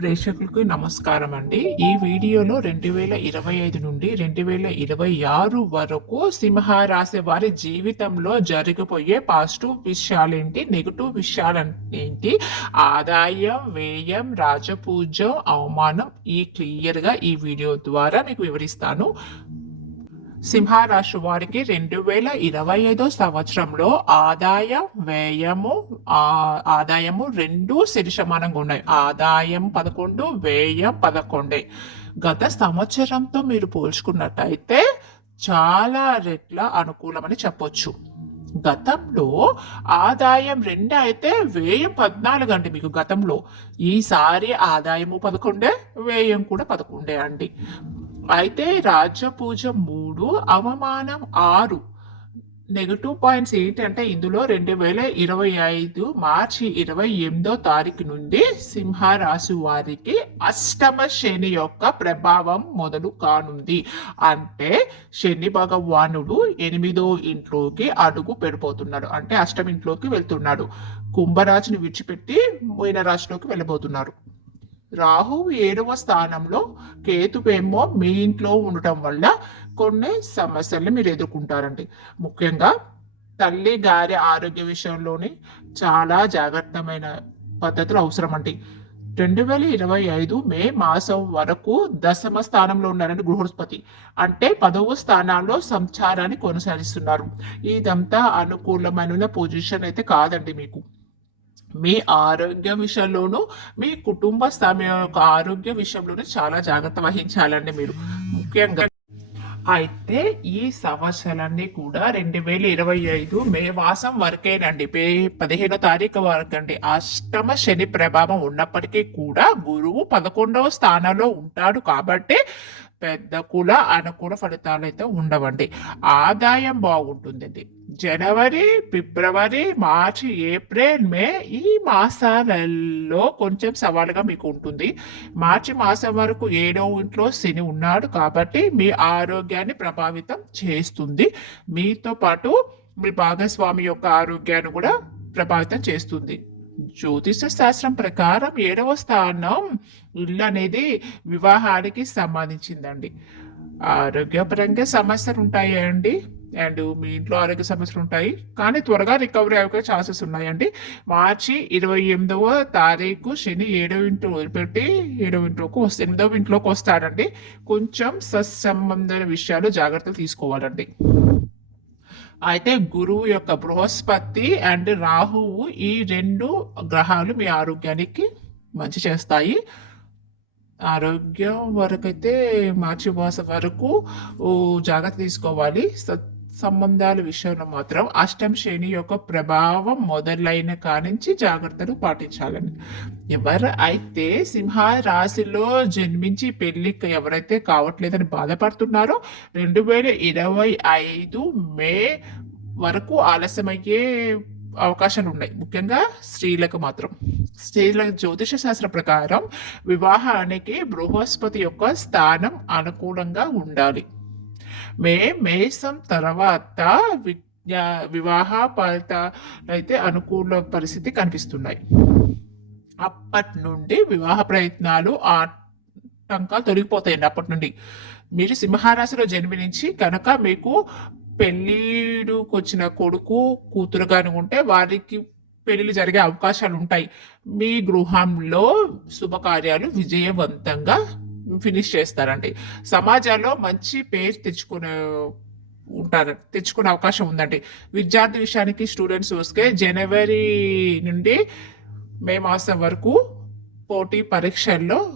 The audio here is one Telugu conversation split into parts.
ప్రేక్షకులకు నమస్కారం అండి ఈ వీడియోలో రెండు వేల ఇరవై ఐదు నుండి రెండు వేల ఇరవై ఆరు వరకు సింహరాశి వారి జీవితంలో జరిగిపోయే పాజిటివ్ విషయాలేంటి నెగిటివ్ విషయాలేంటి ఆదాయం వ్యయం రాజపూజ అవమానం ఈ క్లియర్గా ఈ వీడియో ద్వారా మీకు వివరిస్తాను. సింహరాశి వారికి రెండు వేల ఇరవై ఐదో సంవత్సరంలో ఆదాయ వ్యయము ఆదాయము రెండు సరి ఉన్నాయి. ఆదాయం పదకొండు వ్యయం పదకొండే. గత సంవత్సరంతో మీరు పోల్చుకున్నట్టయితే చాలా రెట్ల అనుకూలమని చెప్పొచ్చు. గతంలో ఆదాయం రెండు అయితే వ్యయం పద్నాలుగు అండి మీకు గతంలో. ఈసారి ఆదాయము పదకొండే వ్యయం కూడా పదకొండే అండి. అయితే రాజ్యపూజ మూడు అవమానం ఆరు. నెగటివ్ పాయింట్స్ ఏంటంటే ఇందులో రెండు వేల ఇరవై ఐదు మార్చి ఇరవై ఎనిమిదో తారీఖు నుండి సింహరాశి వారికి అష్టమ శని యొక్క ప్రభావం మొదలు కానుంది. అంటే శని భగవానుడు ఎనిమిదో ఇంట్లోకి అడుగు పెడిపోతున్నాడు అంటే అష్టమ ఇంట్లోకి వెళ్తున్నాడు. కుంభరాశిని విడిచిపెట్టి మీన రాశిలోకి వెళ్ళబోతున్నారు. రాహు ఏడవ స్థానంలో కేతువేమో మీ ఇంట్లో ఉండటం వల్ల కొన్ని సమస్యలు మీరు ఎదుర్కొంటారండి. ముఖ్యంగా తల్లి గారి ఆరోగ్య విషయంలోని చాలా జాగ్రత్తమైన పద్ధతులు అవసరం అండి రెండు వేల ఇరవై ఐదు మే మాసం వరకు దశమ స్థానంలో ఉన్నారండి గృహస్పతి అంటే పదవ స్థానంలో సంచారాన్ని కొనసాగిస్తున్నారు. ఇదంతా అనుకూలమైన పొజిషన్ అయితే కాదండి మీకు. మీ ఆరోగ్య విషయంలోనూ మీ కుటుంబ సమయం యొక్క ఆరోగ్య విషయంలోనూ చాలా జాగ్రత్త వహించాలండి మీరు. ముఖ్యంగా అయితే ఈ సంవత్సరాలన్నీ కూడా రెండు వేల ఇరవై ఐదు మే మాసం వరకేనండి. మే పదిహేనో తారీఖు వరకు అండి అష్టమ శని ప్రభావం ఉన్నప్పటికీ కూడా గురువు పదకొండవ స్థానంలో ఉంటాడు కాబట్టి పెద్ద కుల అనుకూల ఫలితాలు అయితే ఉండవండి. ఆదాయం బాగుంటుందండి. జనవరి ఫిబ్రవరి మార్చి ఏప్రిల్ మే ఈ మాసాలలో కొంచెం సవాలుగా మీకు ఉంటుంది. మార్చి మాసం వరకు ఏడో ఇంట్లో శని ఉన్నాడు కాబట్టి మీ ఆరోగ్యాన్ని ప్రభావితం చేస్తుంది. మీతో పాటు మీ భాగస్వామి యొక్క ఆరోగ్యాన్ని కూడా ప్రభావితం చేస్తుంది. జ్యోతిష శాస్త్రం ప్రకారం ఏడవ స్థానం ఇల్లు అనేది వివాహానికి సంబంధించిందండి. ఆరోగ్యపరంగా సమస్యలు ఉంటాయి అండ్ మీ ఇంట్లో ఆరోగ్య సమస్యలు ఉంటాయి. కానీ త్వరగా రికవరీ అయ్యే ఛాన్సెస్ ఉన్నాయండి. మార్చి ఇరవై ఎనిమిదవ తారీఖు శని ఏడవ ఇంట్లో వదిలిపెట్టి ఏడవ ఇంట్లోకి వస్తే ఎనిమిదవ ఇంట్లోకి వస్తాడండి. కొంచెం సత్సంబంధమైన విషయాలు జాగ్రత్తలు తీసుకోవాలండి. అయితే గురువు యొక్క బృహస్పతి అండ్ రాహువు ఈ రెండు గ్రహాలు మీ ఆరోగ్యానికి మంచి చేస్తాయి. ఆరోగ్యం వరకు అయితే మార్చి మాసం వరకు జాగ్రత్త తీసుకోవాలి. సత్ సంబంధాల విషయంలో మాత్రం అష్టం శని యొక్క ప్రభావం మొదలైన కానించి జాగ్రత్తలు పాటించాలని ఎవరు అయితే సింహ రాశిలో జన్మించి పెళ్ళికి ఎవరైతే కావట్లేదని బాధపడుతున్నారో రెండు వేల ఇరవై ఐదు మే వరకు ఆలస్యమయ్యే అవకాశాలు ఉన్నాయి ముఖ్యంగా స్త్రీలకు మాత్రం. స్త్రీల జ్యోతిష శాస్త్ర ప్రకారం వివాహానికి బృహస్పతి యొక్క స్థానం అనుకూలంగా ఉండాలి. మే మేసం తర్వాత విజ్ఞా వివాహ ఫలితాలు అయితే అనుకూల పరిస్థితి కనిపిస్తున్నాయి. అప్పటి నుండి వివాహ ప్రయత్నాలు ఆటంకాలు తొలగిపోతాయండి అప్పటి నుండి. మీరు సింహరాశిలో జన్మించి కనుక మీకు పెళ్ళిడుకు వచ్చిన కొడుకు కూతురు కానీ ఉంటే వారికి పెళ్ళిళ్ళు జరిగే అవకాశాలు ఉంటాయి మీ గృహంలో శుభకార్యాలు విజయవంతంగా ఫినిష్ చేస్తారండి. సమాజంలో మంచి పేరు తెచ్చుకునే ఉంటారు తెచ్చుకునే అవకాశం ఉందండి. విద్యార్థి విషయానికి స్టూడెంట్స్ వస్తే జనవరి నుండి మే మాసం వరకు పోటీ పరీక్షల్లో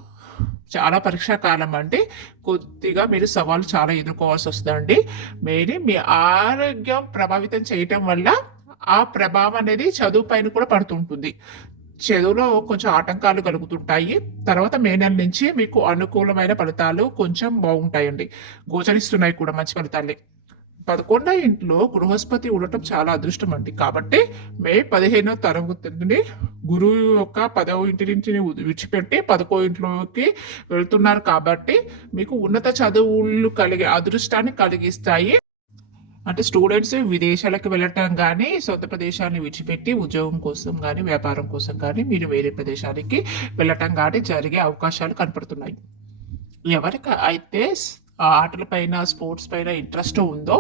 చాలా పరీక్షా కాలం అంటే కొద్దిగా మీరు సవాలు చాలా ఎదుర్కోవాల్సి వస్తుందండి. మీరు మీ ఆరోగ్యం ప్రభావితం చేయటం వల్ల ఆ ప్రభావం అనేది చదువు పైన కూడా పడుతుంటుంది. చదువులో కొంచెం ఆటంకాలు కలుగుతుంటాయి. తర్వాత మే నెల నుంచి మీకు అనుకూలమైన ఫలితాలు కొంచెం బాగుంటాయండి. గోచరిస్తున్నాయి కూడా మంచి ఫలితాలే. పదకొండో ఇంట్లో గృహస్పతి ఉండటం చాలా అదృష్టం అండి. కాబట్టి మే పదిహేనో తరగతి నుండి గురువు యొక్క పదవ ఇంటి నుంచి విడిచిపెట్టి పదకో ఇంట్లోకి వెళ్తున్నారు కాబట్టి మీకు ఉన్నత చదువులు కలిగే అదృష్టాన్ని కలిగిస్తాయి. అంటే స్టూడెంట్స్ విదేశాలకు వెళ్ళటం కానీ సొంత ప్రదేశాన్ని విడిచిపెట్టి ఉద్యోగం కోసం కానీ వ్యాపారం కోసం కానీ మీరు వేరే ప్రదేశానికి వెళ్ళటం కానీ జరిగే అవకాశాలు కనపడుతున్నాయి. ఎవరికి అయితే ఆటల ఆటలపైన స్పోర్ట్స్ పైన ఇంట్రెస్ట్ ఉందో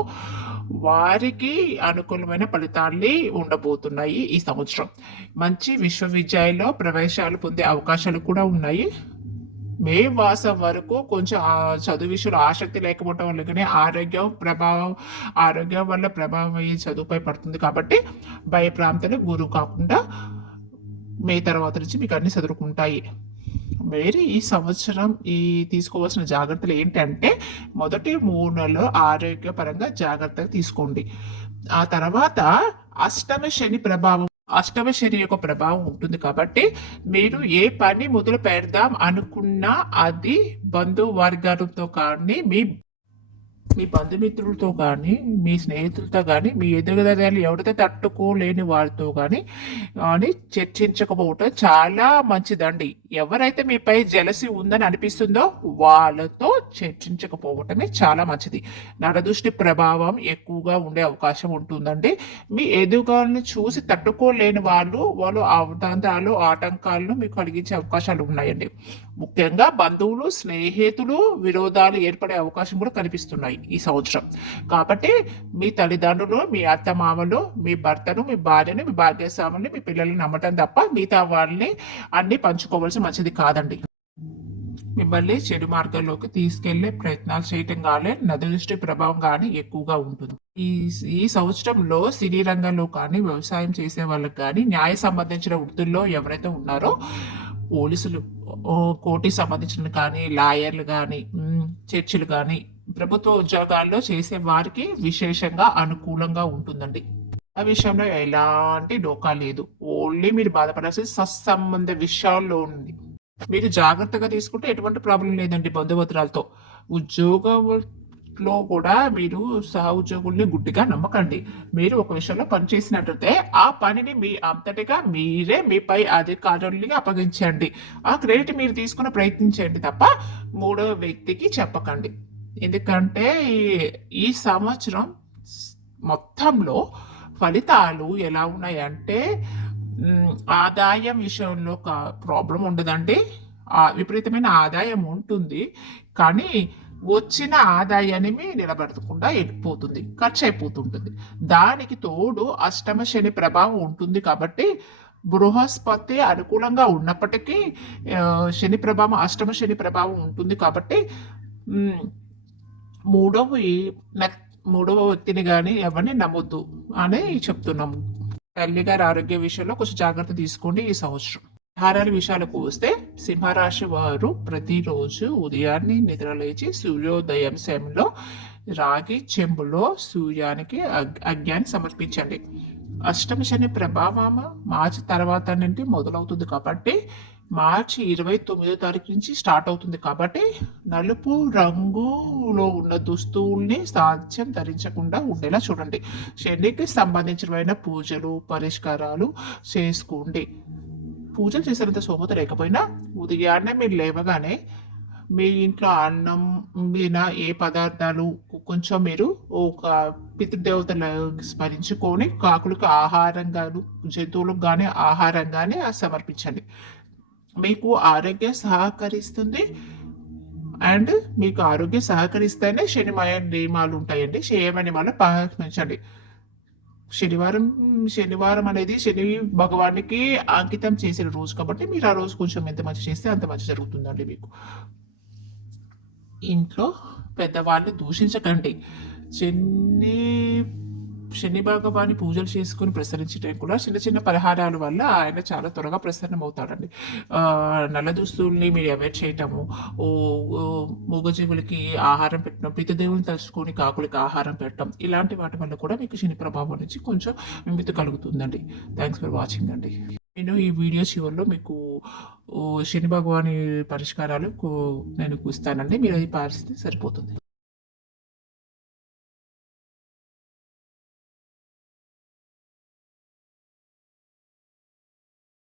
వారికి అనుకూలమైన ఫలితాలు ఉండబోతున్నాయి ఈ సంవత్సరం. మంచి విశ్వవిద్యాలయంలో ప్రవేశాలు పొందే అవకాశాలు కూడా ఉన్నాయి. మే మాసం వరకు కొంచెం చదువు విషయంలో ఆసక్తి లేకపోవడం వల్ల కానీ ఆరోగ్యం ప్రభావం ఆరోగ్యం వల్ల ప్రభావం అయ్యే చదువుపై పడుతుంది కాబట్టి భయప్రాంతాలకు గురువు కాకుండా మే తర్వాత నుంచి మీకు అన్ని చదువుకుంటాయి వేరే ఈ సంవత్సరం ఈ తీసుకోవాల్సిన జాగ్రత్తలు ఏంటంటే మొదటి మూడు నెలలు ఆరోగ్యపరంగా జాగ్రత్తగా తీసుకోండి. ఆ తర్వాత అష్టమ శని ప్రభావం అష్టమ శని యొక్క ప్రభావం ఉంటుంది కాబట్టి మీరు ఏ పని మొదలు పెడదాం అనుకున్నా అది బంధువర్గాలతో కానీ మీ మీ బంధుమిత్రులతో కానీ మీ స్నేహితులతో కానీ మీ ఎదుగుదలను ఎవరితో తట్టుకోలేని వారితో కానీ అని చర్చించకపోవటం చాలా మంచిదండి. ఎవరైతే మీపై జలసి ఉందని అనిపిస్తుందో వాళ్ళతో చర్చించకపోవటమే చాలా మంచిది. నరదృష్టి ప్రభావం ఎక్కువగా ఉండే అవకాశం ఉంటుందండి. మీ ఎదుగుదలను చూసి తట్టుకోలేని వాళ్ళు వాళ్ళు అవతాంతాలు ఆటంకాలను మీకు కలిగించే అవకాశాలు ఉన్నాయండి. ముఖ్యంగా బంధువులు స్నేహితులు విరోధాలు ఏర్పడే అవకాశం కూడా కనిపిస్తున్నాయి ఈ సంవత్సరం. కాబట్టి మీ తల్లిదండ్రులు మీ అత్తమామలు మీ భర్తను మీ భార్యను మీ భాగ్యస్వాముని మీ పిల్లల్ని నమ్మటం తప్ప మిగతా వాళ్ళని అన్ని పంచుకోవాల్సి మంచిది కాదండి. మిమ్మల్ని చెడు మార్గంలోకి తీసుకెళ్ళే ప్రయత్నాలు చేయటం కానీ నదృష్టి ప్రభావం కానీ ఎక్కువగా ఉంటుంది. ఈ ఈ సంవత్సరంలో సినీ రంగంలో కానీ వ్యవసాయం చేసే వాళ్ళకి కానీ న్యాయ సంబంధించిన వృత్తుల్లో ఎవరైతే ఉన్నారో పోలీసులు ఓ, కోర్టుకి సంబంధించిన కానీ లాయర్లు కానీ చర్చిలు కానీ ప్రభుత్వ ఉద్యోగాల్లో చేసే వారికి విశేషంగా అనుకూలంగా ఉంటుందండి. ఆ విషయంలో ఎలాంటి డోకా లేదు. ఓన్లీ మీరు బాధపడాల్సి సత్సంబంధ విషయాల్లో ఉంది మీరు జాగ్రత్తగా తీసుకుంటే ఎటువంటి ప్రాబ్లం లేదండి బంధుమిత్రాలతో. లో కూడా మీరు సహ ఉద్యోగుల్ని గుడ్డిగా నమ్మకండి. మీరు ఒక విషయంలో పనిచేసినట్లయితే ఆ పనిని మీ అంతటిగా మీరే మీపై అధికారుల్ని అప్పగించండి. ఆ క్రెడిట్ మీరు తీసుకుని ప్రయత్నించండి తప్ప మూడో వ్యక్తికి చెప్పకండి. ఎందుకంటే ఈ- సంవత్సరం మొత్తంలో ఫలితాలు ఎలా ఉన్నాయంటే ఆదాయం విషయంలో ప్రాబ్లం ఉండదండి. ఆ విపరీతమైన ఆదాయం ఉంటుంది. కానీ వచ్చిన ఆదాయాన్ని నిలబెట్టకుండా వెళ్ళిపోతుంది ఖర్చు అయిపోతుంటుంది దానికి తోడు అష్టమ శని ప్రభావం ఉంటుంది కాబట్టి బృహస్పతి అనుకూలంగా ఉన్నప్పటికీ శని ప్రభావం అష్టమ శని ప్రభావం ఉంటుంది కాబట్టి మూడవ మూడవ వ్యక్తిని కానీ ఎవరిని నమ్మొద్దు అని చెప్తున్నాము. తల్లిగారి ఆరోగ్య విషయంలో కొంచెం జాగ్రత్త తీసుకోండి ఈ సంవత్సరం. హారాల విషయాలకు వస్తే సింహరాశి వారు ప్రతిరోజు ఉదయాన్నే నిద్రలేచి సూర్యోదయం సమయంలో రాగి చెంబులో సూర్యానికి అగ్- సమర్పించండి. అష్టమ శని ప్రభావం మార్చి తర్వాత నుండి మొదలవుతుంది కాబట్టి మార్చి ఇరవై తొమ్మిదో తారీఖు నుంచి స్టార్ట్ అవుతుంది కాబట్టి నలుపు రంగులో ఉన్న దుస్తుల్ని సాధ్యం ధరించకుండా ఉండేలా చూడండి. శనికి సంబంధించిన పూజలు పరిష్కారాలు చేసుకోండి. పూజలు చేసేంత సోమత లేకపోయినా ఉదయాన్నే మీరు లేవగానే మీ ఇంట్లో అన్నం మీద ఏ పదార్థాలు కొంచెం మీరు ఒక పితృదేవతలు స్మరించుకొని కాకులకు ఆహారం గాను జంతువులకు కానీ ఆహారం కానీ సమర్పించండి. మీకు ఆరోగ్యం సహకరిస్తుంది. అండ్ మీకు ఆరోగ్యం సహకరిస్తేనే శనిమయ నియమాలు ఉంటాయండి. శనిమయ నియమాలు పాటించండి. శనివారం శనివారం అనేది శని భగవానికి అంకితం చేసిన రోజు కాబట్టి మీరు ఆ రోజు కొంచెం ఎంత మంచి చేస్తే అంత మంచి జరుగుతుందండి మీకు. ఇంట్లో పెద్దవాళ్ళు దూషించకండి. శని శని భగవాని పూజలు చేసుకుని ప్రసరించడం కూడా చిన్న చిన్న పరిహారాల వల్ల ఆయన చాలా త్వరగా ప్రసన్నం అవుతాడండి నల్ల దుస్తుల్ని మీరు అవాయిడ్ చేయటము ఓ మూగజీవులకి ఆహారం పెట్టడం పితృదేవుని తలుచుకొని కాకులకి ఆహారం పెట్టడం ఇలాంటి వాటి వల్ల కూడా మీకు శని ప్రభావం నుంచి కొంచెం విముక్తి కలుగుతుందండి. థ్యాంక్స్ ఫర్ వాచింగ్ అండి. నేను ఈ వీడియో చివరిలో మీకు ఓ, శని భగవాని పరిష్కారాలు కు- నేను ఇస్తానండి మీరు అది పారిస్తే సరిపోతుంది.